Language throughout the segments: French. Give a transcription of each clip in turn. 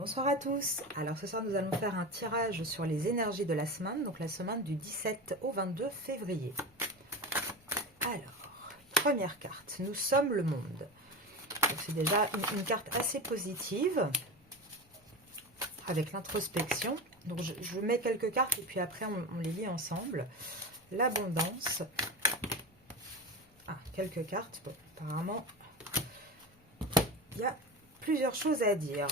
Bonsoir à tous. Alors ce soir nous allons faire un tirage sur les énergies de la semaine, donc la semaine du 17 au 22 février. Alors, première carte, nous sommes le monde. C'est déjà une carte assez positive avec l'introspection. Donc je mets quelques cartes et puis après on les lit ensemble. L'abondance. Ah, quelques cartes. Bon, apparemment, il y a plusieurs choses à dire.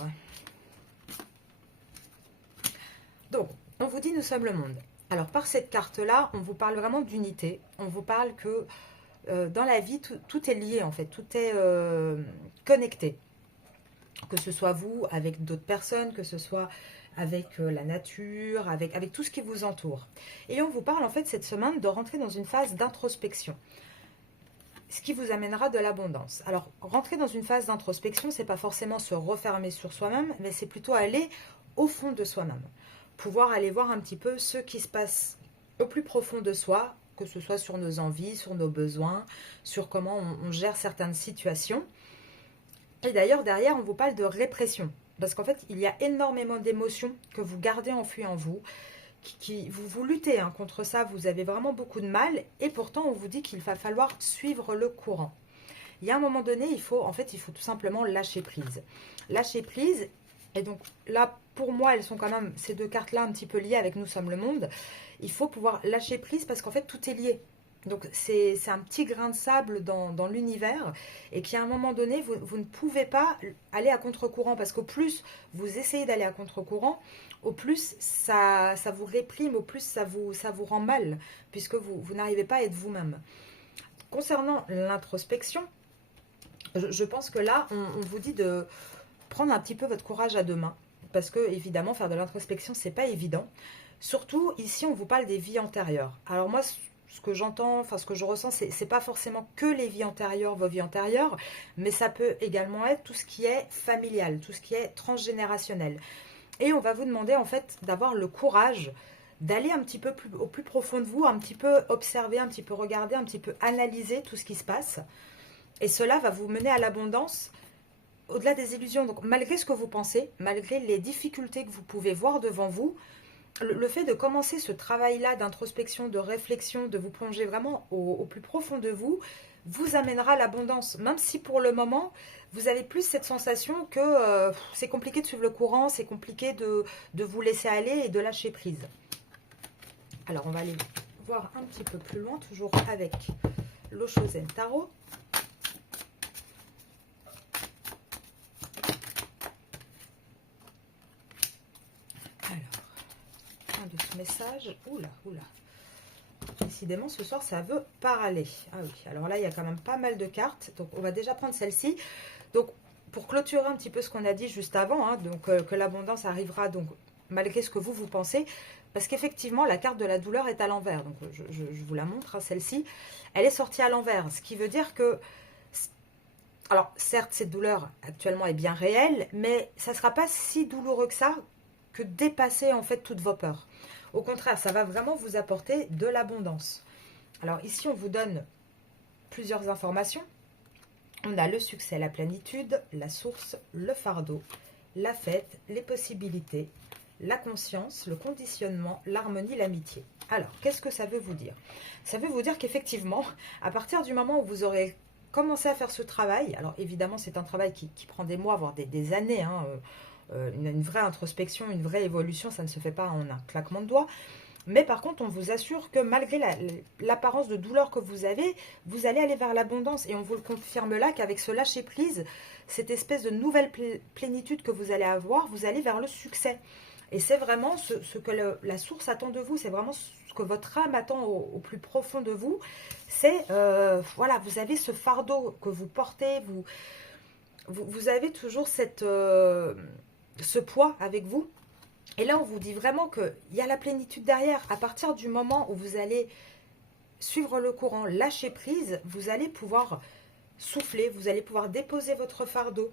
Donc, on vous dit nous sommes le monde. Alors, par cette carte-là, on vous parle vraiment d'unité. On vous parle que dans la vie, tout est lié en fait. Tout est connecté. Que ce soit vous avec d'autres personnes, que ce soit avec la nature, avec tout ce qui vous entoure. Et on vous parle en fait cette semaine de rentrer dans une phase d'introspection. Ce qui vous amènera de l'abondance. Alors, rentrer dans une phase d'introspection, c'est pas forcément se refermer sur soi-même, mais c'est plutôt aller au fond de soi-même. Pouvoir aller voir un petit peu ce qui se passe au plus profond de soi, que ce soit sur nos envies, sur nos besoins, sur comment on gère certaines situations. Et d'ailleurs, derrière, on vous parle de répression. Parce qu'en fait, il y a énormément d'émotions que vous gardez enfouies en vous, vous luttez contre ça, vous avez vraiment beaucoup de mal, et pourtant, on vous dit qu'il va falloir suivre le courant. Il y a un moment donné, il faut tout simplement lâcher prise. Lâcher prise. Et donc là, pour moi, elles sont quand même, ces deux cartes-là, un petit peu liées avec Nous sommes le monde. Il faut pouvoir lâcher prise parce qu'en fait, tout est lié. Donc c'est un petit grain de sable dans l'univers et qu'à un moment donné, vous ne pouvez pas aller à contre-courant parce qu'au plus vous essayez d'aller à contre-courant, au plus ça vous réprime, au plus ça vous rend mal puisque vous n'arrivez pas à être vous-même. Concernant l'introspection, je pense que là, on vous dit de prendre un petit peu votre courage à deux mains. Parce que, évidemment, faire de l'introspection, c'est pas évident. Surtout, ici, on vous parle des vies antérieures. Alors moi, ce que j'entends, enfin ce que je ressens, c'est pas forcément que les vies antérieures, vos vies antérieures, mais ça peut également être tout ce qui est familial, tout ce qui est transgénérationnel. Et on va vous demander, en fait, d'avoir le courage d'aller un petit peu au plus profond de vous, un petit peu observer, un petit peu regarder, un petit peu analyser tout ce qui se passe. Et cela va vous mener à l'abondance au-delà des illusions. Donc malgré ce que vous pensez, malgré les difficultés que vous pouvez voir devant vous, le fait de commencer ce travail-là d'introspection, de réflexion, de vous plonger vraiment au plus profond de vous, vous amènera à l'abondance. Même si pour le moment, vous avez plus cette sensation que c'est compliqué de suivre le courant, c'est compliqué de vous laisser aller et de lâcher prise. Alors on va aller voir un petit peu plus loin, toujours avec l'Oshozen Tarot. De ce message. Oula. Décidément, ce soir, ça veut parler. Ah oui, alors là, il y a quand même pas mal de cartes. Donc, on va déjà prendre celle-ci. Donc, pour clôturer un petit peu ce qu'on a dit juste avant, donc que l'abondance arrivera donc malgré ce que vous pensez. Parce qu'effectivement, la carte de la douleur est à l'envers. Donc, je vous la montre, celle-ci. Elle est sortie à l'envers. Ce qui veut dire que... Alors, certes, cette douleur actuellement est bien réelle, mais ça ne sera pas si douloureux que ça, que dépasser en fait toutes vos peurs. Au contraire, ça va vraiment vous apporter de l'abondance. Alors ici, on vous donne plusieurs informations. On a le succès, la plénitude, la source, le fardeau, la fête, les possibilités, la conscience, le conditionnement, l'harmonie, l'amitié. Alors, qu'est-ce que ça veut vous dire? Ça veut vous dire qu'effectivement, à partir du moment où vous aurez commencé à faire ce travail, alors évidemment, c'est un travail qui prend des mois, voire des années, une vraie introspection, une vraie évolution, ça ne se fait pas en un claquement de doigts. Mais par contre, on vous assure que malgré l'apparence de douleur que vous avez, vous allez aller vers l'abondance. Et on vous le confirme là qu'avec ce lâcher-prise, cette espèce de nouvelle plénitude que vous allez avoir, vous allez vers le succès. Et c'est vraiment ce que la source attend de vous, c'est vraiment ce que votre âme attend au plus profond de vous. C'est, voilà, vous avez ce fardeau que vous portez, vous avez toujours ce poids avec vous. Et là, on vous dit vraiment qu'il y a la plénitude derrière. À partir du moment où vous allez suivre le courant, lâcher prise, vous allez pouvoir souffler, vous allez pouvoir déposer votre fardeau.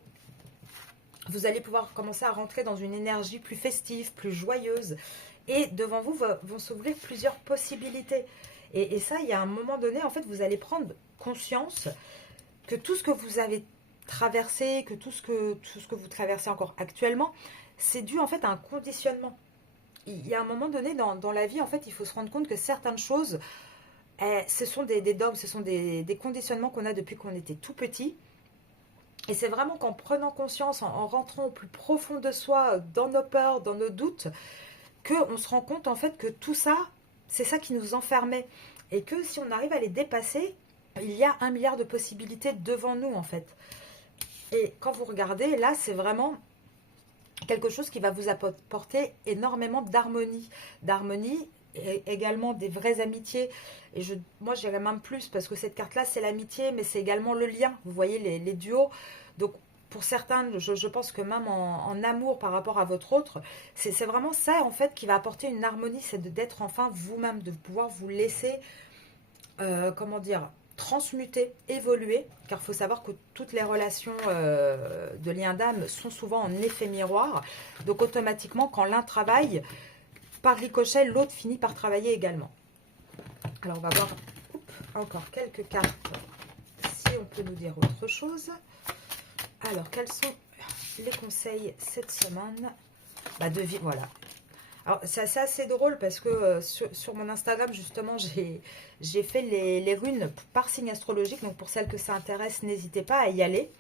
Vous allez pouvoir commencer à rentrer dans une énergie plus festive, plus joyeuse. Et devant vous vont s'ouvrir plusieurs possibilités. Et ça, il y a un moment donné, en fait, vous allez prendre conscience que tout ce que vous avez traversé, que tout ce que vous traversez encore actuellement, c'est dû en fait à un conditionnement. Il y a un moment donné dans la vie, en fait, il faut se rendre compte que certaines choses, ce sont des dogmes, ce sont des conditionnements qu'on a depuis qu'on était tout petit. Et c'est vraiment qu'en prenant conscience, en rentrant au plus profond de soi, dans nos peurs, dans nos doutes, qu'on se rend compte en fait que tout ça, c'est ça qui nous enfermait. Et que si on arrive à les dépasser, il y a 1 milliard de possibilités devant nous en fait. Et quand vous regardez, là, c'est vraiment quelque chose qui va vous apporter énormément d'harmonie. D'harmonie et également des vraies amitiés. Et moi, j'irais même plus parce que cette carte-là, c'est l'amitié, mais c'est également le lien. Vous voyez, les duos. Donc, pour certains, je pense que même en amour par rapport à votre autre, c'est vraiment ça, en fait, qui va apporter une harmonie. C'est d'être enfin vous-même, de pouvoir vous laisser, comment dire, transmuter, évoluer, car il faut savoir que toutes les relations de lien d'âme sont souvent en effet miroir. Donc automatiquement, quand l'un travaille, par ricochet, l'autre finit par travailler également. Alors on va voir encore quelques cartes, si on peut nous dire autre chose. Alors, quels sont les conseils cette semaine de vie, voilà. Alors, c'est assez drôle parce que sur mon Instagram, justement, j'ai fait les runes par signe astrologique. Donc, pour celles que ça intéresse, n'hésitez pas à y aller.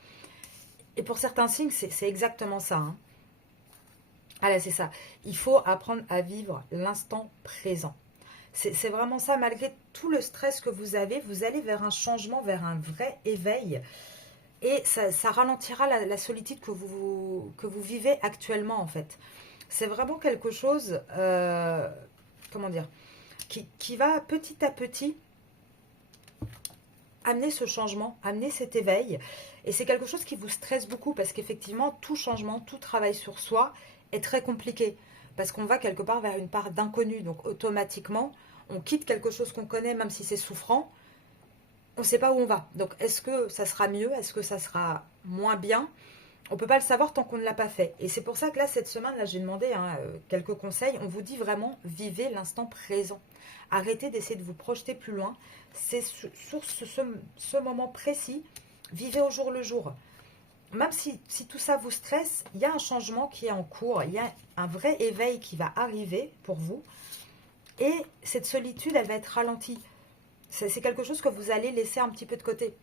Et pour certains signes, c'est exactement ça. Hein. Ah là, c'est ça. Il faut apprendre à vivre l'instant présent. C'est vraiment ça. Malgré tout le stress que vous avez, vous allez vers un changement, vers un vrai éveil. Et ça ralentira la solitude que vous vivez actuellement, en fait. C'est vraiment quelque chose, comment dire, qui va petit à petit amener ce changement, amener cet éveil. Et c'est quelque chose qui vous stresse beaucoup parce qu'effectivement, tout changement, tout travail sur soi est très compliqué. Parce qu'on va quelque part vers une part d'inconnu. Donc automatiquement, on quitte quelque chose qu'on connaît, même si c'est souffrant. On ne sait pas où on va. Donc, est-ce que ça sera mieux? Est-ce que ça sera moins bien? On ne peut pas le savoir tant qu'on ne l'a pas fait. Et c'est pour ça que là, cette semaine, là, j'ai demandé quelques conseils. On vous dit vraiment, vivez l'instant présent. Arrêtez d'essayer de vous projeter plus loin. C'est sur ce moment précis. Vivez au jour le jour. Même si tout ça vous stresse, il y a un changement qui est en cours. Il y a un vrai éveil qui va arriver pour vous. Et cette solitude, elle va être ralentie. C'est quelque chose que vous allez laisser un petit peu de côté.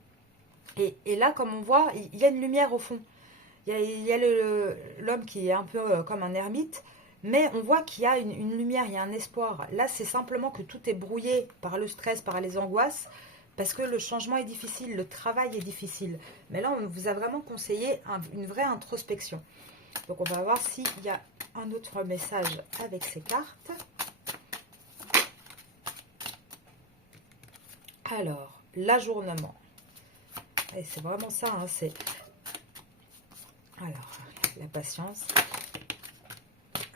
Et là, comme on voit, il y a une lumière au fond. Il y a l'homme qui est un peu comme un ermite, mais on voit qu'il y a une lumière, il y a un espoir. Là, c'est simplement que tout est brouillé par le stress, par les angoisses, parce que le changement est difficile, le travail est difficile. Mais là, on vous a vraiment conseillé une vraie introspection. Donc, on va voir s'il y a un autre message avec ces cartes. Alors, l'ajournement. Et c'est vraiment ça, hein, c'est... Alors, la patience.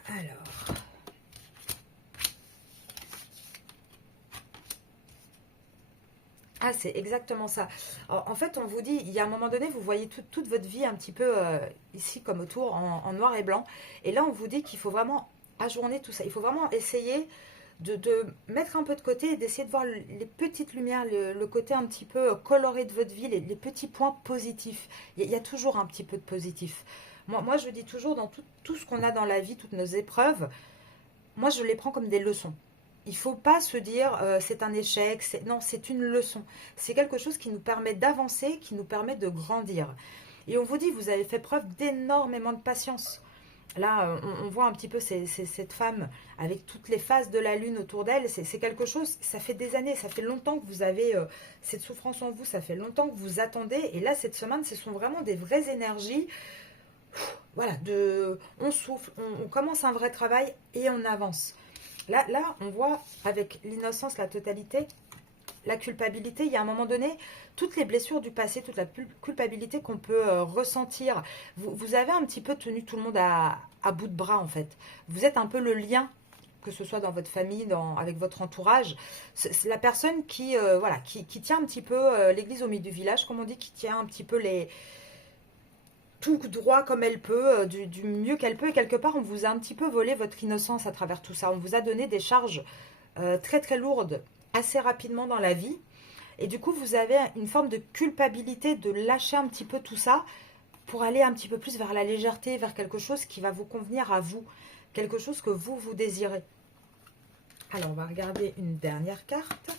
Alors... Ah, c'est exactement ça. Alors, en fait, on vous dit, il y a un moment donné, vous voyez toute votre vie un petit peu ici comme autour, en noir et blanc. Et là, on vous dit qu'il faut vraiment ajourner tout ça. Il faut vraiment essayer de mettre un peu de côté et d'essayer de voir les petites lumières, le côté un petit peu coloré de votre vie, les petits points positifs. Il y a toujours un petit peu de positif. Moi je dis toujours, dans tout ce qu'on a dans la vie, toutes nos épreuves, moi, je les prends comme des leçons. Il ne faut pas se dire c'est un échec. Non, c'est une leçon. C'est quelque chose qui nous permet d'avancer, qui nous permet de grandir. Et on vous dit, vous avez fait preuve d'énormément de patience. Là, on voit un petit peu cette femme avec toutes les phases de la lune autour d'elle. C'est quelque chose, ça fait des années, ça fait longtemps que vous avez cette souffrance en vous, ça fait longtemps que vous attendez. Et là, cette semaine, ce sont vraiment des vraies énergies. Voilà, on souffle, on commence un vrai travail et on avance. Là, on voit avec l'innocence, la totalité, la culpabilité. Il y a un moment donné, toutes les blessures du passé, toute la culpabilité qu'on peut ressentir. Vous avez un petit peu tenu tout le monde à bout de bras, en fait. Vous êtes un peu le lien, que ce soit dans votre famille, avec votre entourage. C'est la personne qui tient un petit peu l'église au milieu du village, comme on dit, qui tient un petit peu tout droit comme elle peut, du mieux qu'elle peut. Et quelque part, on vous a un petit peu volé votre innocence à travers tout ça. On vous a donné des charges très très lourdes assez rapidement dans la vie. Et du coup, vous avez une forme de culpabilité de lâcher un petit peu tout ça pour aller un petit peu plus vers la légèreté, vers quelque chose qui va vous convenir à vous, quelque chose que vous, vous désirez. Alors, on va regarder une dernière carte.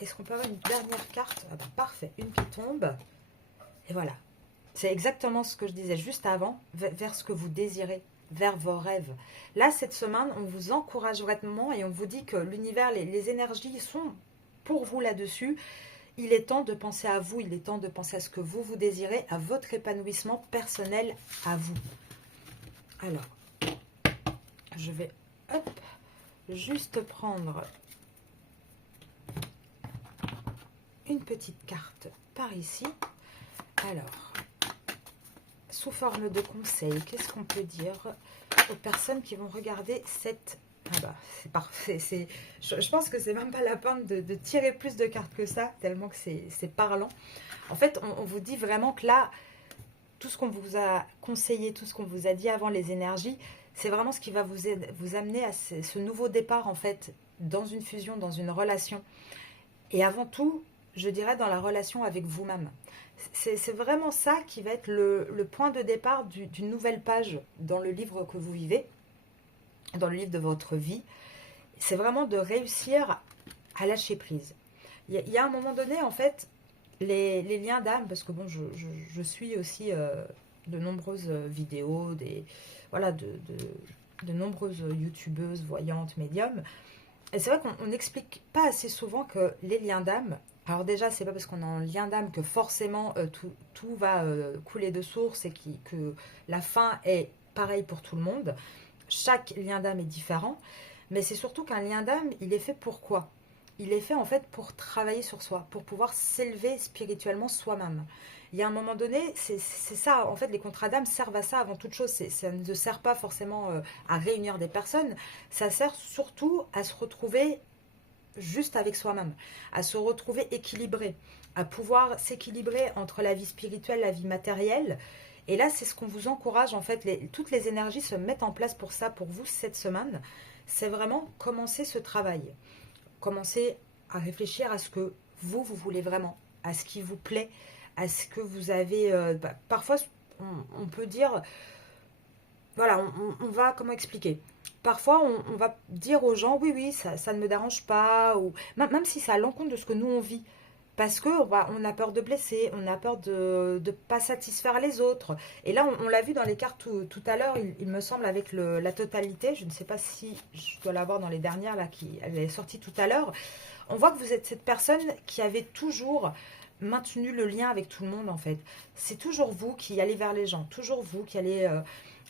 Est-ce qu'on peut avoir une dernière carte? Ah ben, parfait, une qui tombe. Et voilà. C'est exactement ce que je disais juste avant, vers ce que vous désirez, vers vos rêves. Là, cette semaine, on vous encourage vraiment et on vous dit que l'univers, les énergies sont pour vous là-dessus. Il est temps de penser à vous, il est temps de penser à ce que vous, vous désirez, à votre épanouissement personnel, à vous. Alors, je vais, hop, juste prendre une petite carte par ici. Alors, sous forme de conseil, qu'est-ce qu'on peut dire aux personnes qui vont regarder cette... Ah bah, c'est parfait. Je pense que c'est même pas la peine de tirer plus de cartes que ça, tellement que c'est parlant. En fait, on vous dit vraiment que là, tout ce qu'on vous a conseillé, tout ce qu'on vous a dit avant les énergies, c'est vraiment ce qui va vous amener à ce nouveau départ, en fait, dans une fusion, dans une relation. Et avant tout, je dirais dans la relation avec vous-même. C'est vraiment ça qui va être le point de départ d'une nouvelle page dans le livre que vous vivez, dans le livre de votre vie. C'est vraiment de réussir à lâcher prise. Il y a un moment donné, en fait, les liens d'âme, parce que bon, je suis aussi de nombreuses vidéos, voilà, de nombreuses youtubeuses, voyantes, médiums. Et c'est vrai qu'on n'explique pas assez souvent que les liens d'âme, alors déjà, c'est pas parce qu'on est en lien d'âme que forcément tout va couler de source et que la fin est pareille pour tout le monde. Chaque lien d'âme est différent, mais c'est surtout qu'un lien d'âme, il est fait pour quoi? Il est fait en fait pour travailler sur soi, pour pouvoir s'élever spirituellement soi-même. Il y a un moment donné, c'est ça, en fait, les contrats d'âme servent à ça avant toute chose. Ça ne sert pas forcément à réunir des personnes, ça sert surtout à se retrouver juste avec soi-même, à se retrouver équilibré, à pouvoir s'équilibrer entre la vie spirituelle, la vie matérielle. Et là, c'est ce qu'on vous encourage, en fait, toutes les énergies se mettent en place pour ça, pour vous, cette semaine. C'est vraiment commencer ce travail. Commencer à réfléchir à ce que vous voulez vraiment, à ce qui vous plaît, à ce que vous avez... parfois, on peut dire... Voilà, on va... Comment expliquer? Parfois, on va dire aux gens, oui, oui, ça ne me dérange pas, ou même si c'est à l'encontre de ce que nous, on vit. Parce que on a peur de blesser, on a peur de ne pas satisfaire les autres. Et là, on l'a vu dans les cartes tout à l'heure, il me semble, avec la totalité. Je ne sais pas si je dois l'avoir dans les dernières, là, elle est sortie tout à l'heure. On voit que vous êtes cette personne qui avait toujours maintenu le lien avec tout le monde, en fait. C'est toujours vous qui allez vers les gens, toujours vous qui allez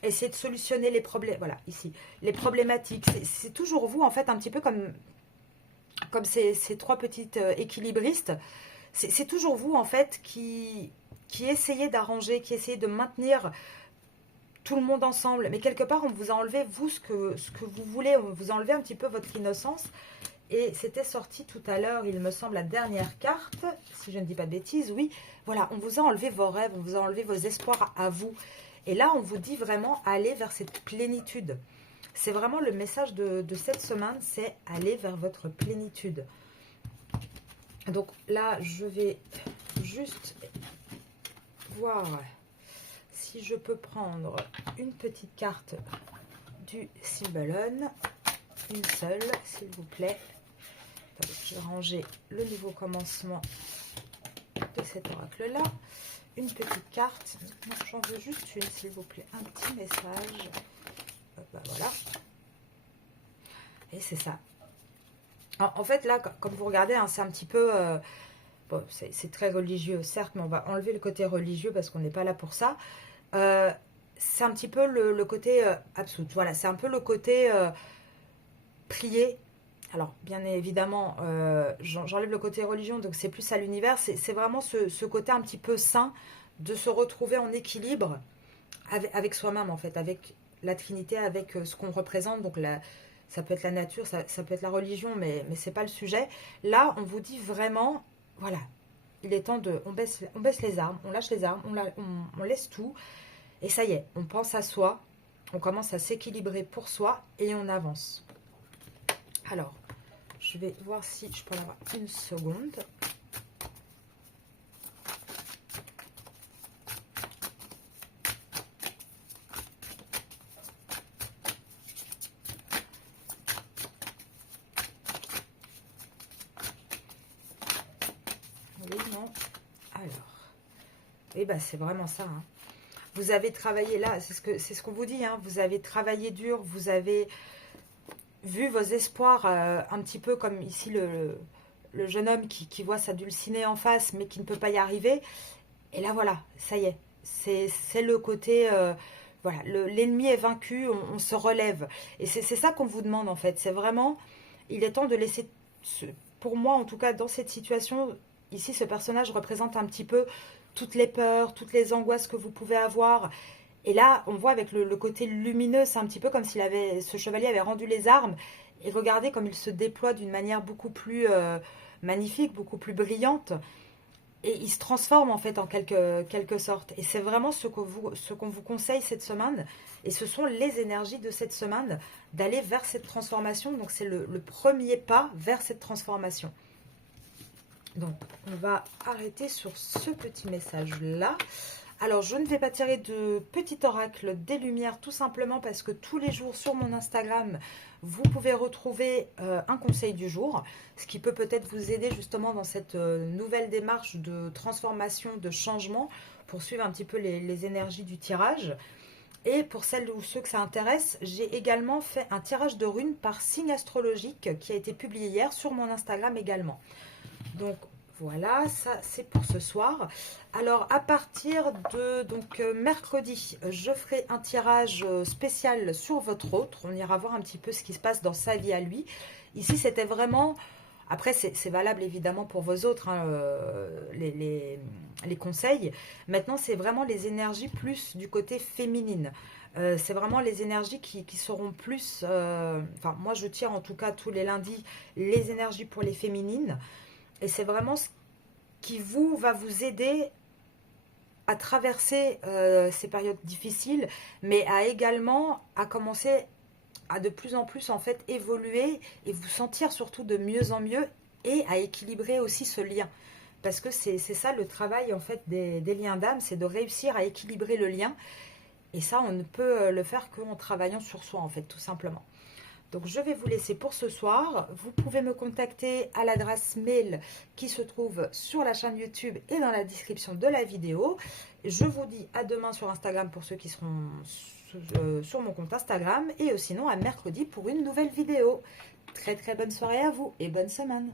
essayer de solutionner les problèmes. Voilà, ici, les problématiques. C'est toujours vous, en fait, un petit peu comme ces trois petites équilibristes. C'est toujours vous, en fait, qui essayez d'arranger, qui essayez de maintenir tout le monde ensemble. Mais quelque part, on vous a enlevé, vous, ce que vous voulez. On vous a enlevé un petit peu votre innocence. Et c'était sorti tout à l'heure, il me semble, la dernière carte, si je ne dis pas de bêtises, oui. Voilà, on vous a enlevé vos rêves, on vous a enlevé vos espoirs à vous. Et là, on vous dit vraiment, allez vers cette plénitude. C'est vraiment le message de cette semaine, c'est aller vers votre plénitude. Donc là, je vais juste voir si je peux prendre une petite carte du Sibylline. Une seule, s'il vous plaît. Attendez, je vais ranger le nouveau commencement de cet oracle-là. Une petite carte. J'en veux juste une, s'il vous plaît. Un petit message. Ben voilà. Et c'est ça. En fait, là, comme vous regardez, hein, c'est un petit peu... bon, c'est très religieux, certes, mais on va enlever le côté religieux parce qu'on n'est pas là pour ça. C'est un petit peu le côté absolu. Voilà, c'est un peu le côté prier. Alors, bien évidemment, j'enlève le côté religion, donc c'est plus à l'univers. C'est vraiment ce côté un petit peu sain de se retrouver en équilibre avec soi-même, en fait, avec la Trinité, avec ce qu'on représente. Donc, ça peut être la nature, ça peut être la religion, mais c'est pas le sujet. Là, on vous dit vraiment, voilà, il est temps de... On baisse les armes, on lâche les armes, on laisse tout. Et ça y est, on pense à soi, on commence à s'équilibrer pour soi et on avance. Alors, je vais voir si je peux en avoir une seconde. Et ben c'est vraiment ça, hein. Vous avez travaillé là, c'est ce qu'on vous dit, hein, vous avez travaillé dur, vous avez vu vos espoirs un petit peu comme ici le jeune homme qui voit sa dulcinée en face mais qui ne peut pas y arriver. Et là voilà, ça y est, c'est le côté, voilà, l'ennemi est vaincu, on se relève. Et c'est ça qu'on vous demande en fait, c'est vraiment, il est temps de laisser, pour moi en tout cas dans cette situation, ici ce personnage représente un petit peu toutes les peurs, toutes les angoisses que vous pouvez avoir. Et là, on voit avec le côté lumineux, c'est un petit peu comme s'il avait, ce chevalier avait rendu les armes. Et regardez comme il se déploie d'une manière beaucoup plus magnifique, beaucoup plus brillante. Et il se transforme en fait en quelque sorte. Et c'est vraiment ce qu'on vous conseille cette semaine. Et ce sont les énergies de cette semaine d'aller vers cette transformation. Donc c'est le premier pas vers cette transformation. Donc on va arrêter sur ce petit message-là. Alors, je ne vais pas tirer de petit oracle des lumières, tout simplement parce que tous les jours sur mon Instagram, vous pouvez retrouver un conseil du jour, ce qui peut peut-être vous aider justement dans cette nouvelle démarche de transformation, de changement, pour suivre un petit peu les énergies du tirage. Et pour celles ou ceux que ça intéresse, j'ai également fait un tirage de runes par signe astrologique qui a été publié hier sur mon Instagram également. Donc, voilà, ça c'est pour ce soir. Alors à partir de mercredi, je ferai un tirage spécial sur votre autre. On ira voir un petit peu ce qui se passe dans sa vie à lui. Ici c'était vraiment, après c'est valable évidemment pour vos autres, hein, les conseils. Maintenant c'est vraiment les énergies plus du côté féminine. C'est vraiment les énergies qui seront plus, enfin moi je tire en tout cas tous les lundis les énergies pour les féminines. Et c'est vraiment ce qui va vous aider à traverser ces périodes difficiles, mais également à commencer à de plus en plus en fait évoluer et vous sentir surtout de mieux en mieux et à équilibrer aussi ce lien. Parce que c'est ça le travail en fait des liens d'âme, c'est de réussir à équilibrer le lien. Et ça, on ne peut le faire qu'en travaillant sur soi en fait, tout simplement. Donc je vais vous laisser pour ce soir. Vous pouvez me contacter à l'adresse mail qui se trouve sur la chaîne YouTube et dans la description de la vidéo. Je vous dis à demain sur Instagram pour ceux qui seront sur mon compte Instagram et sinon à mercredi pour une nouvelle vidéo. Très très bonne soirée à vous et bonne semaine.